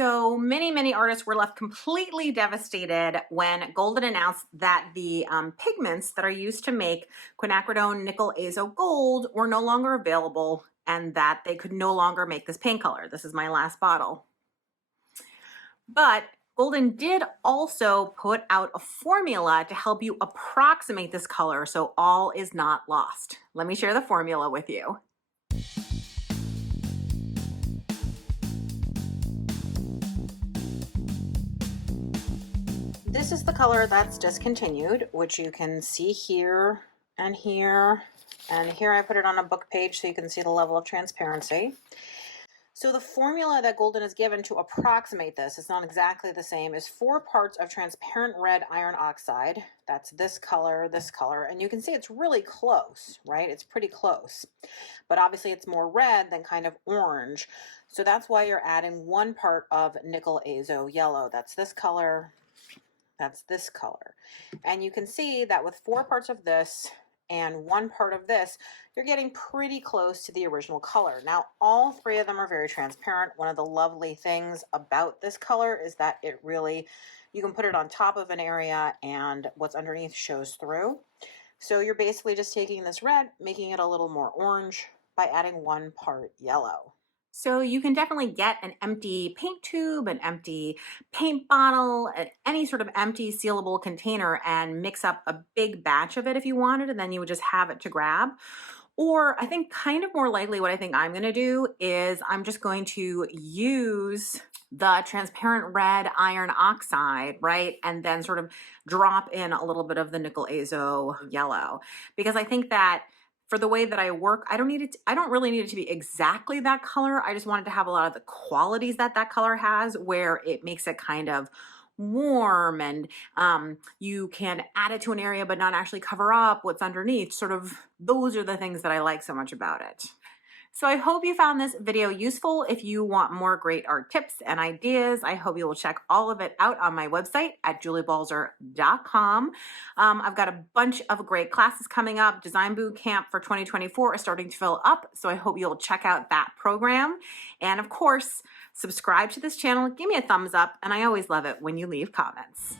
So many artists were left completely devastated when Golden announced that the pigments that are used to make Quinacridone Nickel Azo Gold were no longer available and that they could no longer make this paint color. This is my last bottle. But Golden did also put out a formula to help you approximate this color so all is not lost. Let me share the formula with you. This is the color that's discontinued, which you can see here and here. And here I put it on a book page so you can see the level of transparency. So the formula that Golden is given to approximate this, it's not exactly the same, is 4 parts of transparent red iron oxide. That's this color, and you can see it's really close, right? It's pretty close. But obviously it's more red than kind of orange. So that's why you're adding 1 part of Nickel Azo Yellow. That's this color. That's this color. And you can see that with 4 parts of this and 1 part of this, you're getting pretty close to the original color. Now, all 3 of them are very transparent. One of the lovely things about this color is that it really, you can put it on top of an area and what's underneath shows through. So you're basically just taking this red, making it a little more orange by adding 1 part yellow. So you can definitely get an empty paint tube, an empty paint bottle, any sort of empty sealable container and mix up a big batch of it if you wanted, and then you would just have it to grab. Or I think kind of more likely what I think I'm gonna do is I'm just going to use the transparent red iron oxide, right? And then sort of drop in a little bit of the Nickel Azo Yellow. Because I think that for the way that I work, I don't really need it to be exactly that color. I just want it to have a lot of the qualities that that color has, where it makes it kind of warm and you can add it to an area but not actually cover up what's underneath. Sort of, those are the things that I like so much about it. So I hope you found this video useful. If you want more great art tips and ideas, I hope you will check all of it out on my website at juliebalzer.com. I've got a bunch of great classes coming up. Design Boot Camp for 2024 is starting to fill up, so I hope you'll check out that program. And of course, subscribe to this channel, give me a thumbs up, and I always love it when you leave comments.